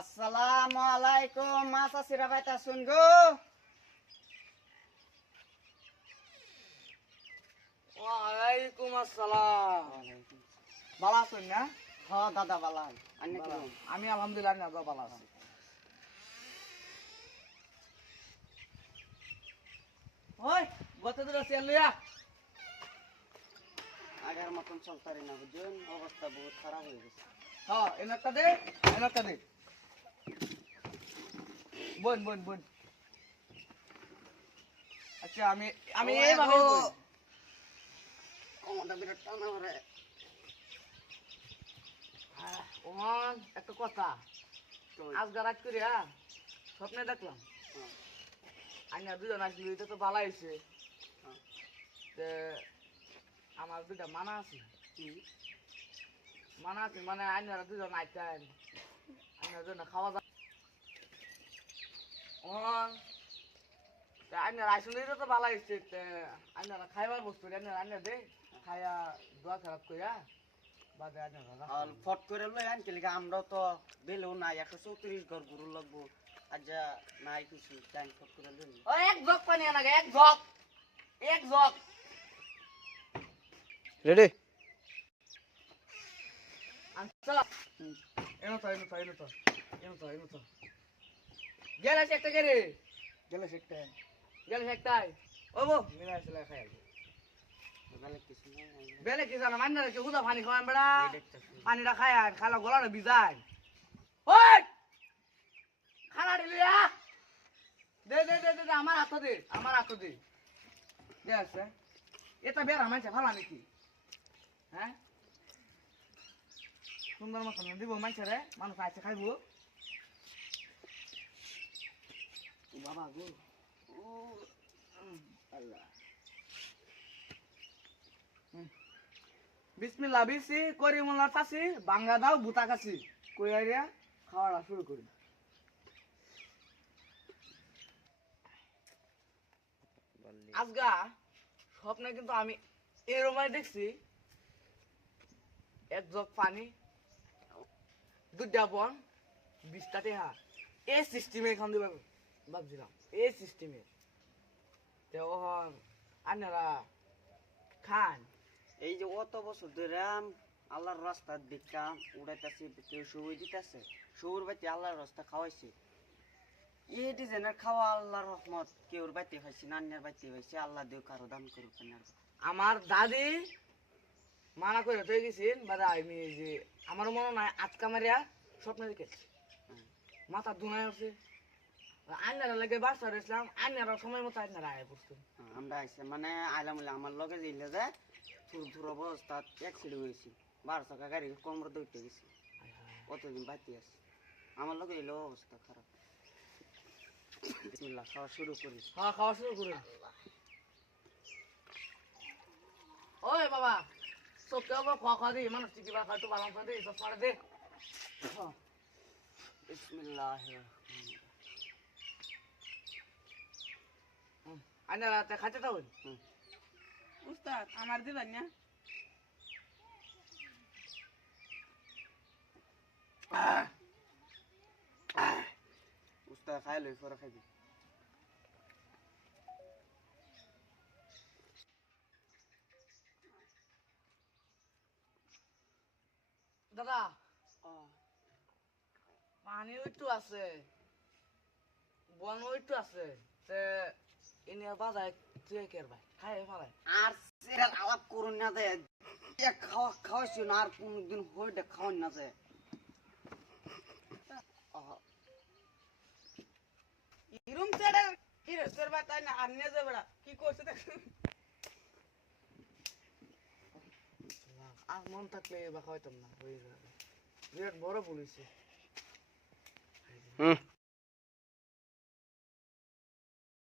আসসালামু আলাইকুম মাছ আসিরা বাইতা শুনগো। ওয়ালাইকুম আসসালাম। ভালো আছেন না? হ দাদা বালা আন্নে কি আমি আলহামদুলিল্লাহ না ভালো আছি। ওই গত দিন চেয়ার লইয়া আগের মতন চলতারি না বুঝুন, অবস্থা বহুত খারাপ হয়ে গেছে। হ্যাঁ এনারটা দে এনারটা দে। বোন বোন বোন আচ্ছা আমি আমি এইভাবে বই কোমরটা বিরাট টানা করে। ওমান একটা কথা আজকে রাত করে স্বপ্নে দেখলাম আইনা দুজন আসলি এটা তো ভালো হয়েছে। আমার দুটা মানা আছে মানা আছে মানে আইনারা দুজন আইতেন আইনার জন্য খাওয়া দাওয়া আইনারা আসলে এটা তো ভালো হয়েছে। আইনারা খাইবার বস্তু আইনা দে খাইয়া দোয়া খারাপ কইয়া বাদে আইনারা ফট করে লই আনকে লিগা আমরাও তো বেলেও নাই 134 ঘর গরু লাগবো। আচ্ছা নাই কিছু টাইম ফট করে লই। ও এক জগ পানি আনা এক জগ রেডি আচ্ছা এনো তো গেলে একটা গেরে গেলে সেটা গেলে একটাই ও বো মিলা আসলে খাই গেলে কিছু নাই। বেলে কি জানা মান্না কে হুদা পানি খাওয়ান বড়া পানিটা খায় আর খালা গলাটা ভিজায়। ওই খালা দিলিয়া দে দে দে দে আমার হাত দে দে আছে এটা বেড়া মাইছে ভালো নাকি হ্যাঁ সুন্দর মতন দিব মাইছে রে মানুষ আইছে খাইবো বাবা গো ও আল্লাহ বিসমিল্লাহ বিসি করিমুল্লাহ চাষি বাঙ্গা দাও বুতা কাছি কইয়া খাওয়াটা শুরু করি। আজগা স্বপ্নে কিন্তু আমি এরমাই দেখছি এক জগ পানি দুটা বন 20টা টেহা এই সিস্টেমে খান দিবা ভাবছিলাম এই সিস্টেমে আপনারা খান। এই যে অত বছর ধরে আল্লাহর রাস্তা দেখতাম উড়াইতেছে, কেউ সবই দিতেছে, সবুর বাড়িতে আল্লাহর রাস্তা খাওয়াইছে। এই ডিজাইনের খাওয়া আল্লাহর রহমত, কেউর বাড়িতে খাইছি, নান্যার বাড়িতে খাইছি, আল্লাহ দেও কারো দান করুক না। আমার দাদি মানা করে তুই গেছিন বাদা আমি যে আমার মনে নাই আটকা মারিয়া স্বপ্নে দেখেছি মাথা ধুনায় আছে আইনারা লাগে বাসা রয়েছিলাম আইনারা সময় মতো আইনারা আয় পড়তো। আমরা আইসে মানে আইলাম আমার লগে দিলে যে থুর অবস্থা অ্যাক্সিডেন্ট হয়েছি, 12 চাকা গাড়ি কোমর দৌড়তে গেছি, কতদিন বাড়তে আছে আমার লগে এলো অবস্থা খারাপ। বিসমিল্লাহ খাওয়া শুরু করি। হ্যাঁ খাওয়া শুরু করুন। ওই বাবা চোখে আবার খাওয়া দিই মানুষ কিবা খাওয়া একটু বালাম খাওয়া দিই চশমাটা দে। বিসমিল্লাহ আইনারা খাইতে থাকুন। উস্তাদ আমার দিবেন না? উস্তাদ খাই লই পরে খাইবি। দাদা পানি একটু আছে বন একটু আছে এনে বাজায় তুই কে ভাই খাই ফেলাই আর সেটা আলাপ করুন না যে খাওয়াইছি না, আর কোনদিন হইটা খাওয়ান না যে। ইরুম ছেড়ে কি রে তোর বাতাই না আর নিয়ে যাবে না কি করছে দেখ। আর মন থাকলে বা খাওয়াইতাম না বিরাট বড় পুলিশ।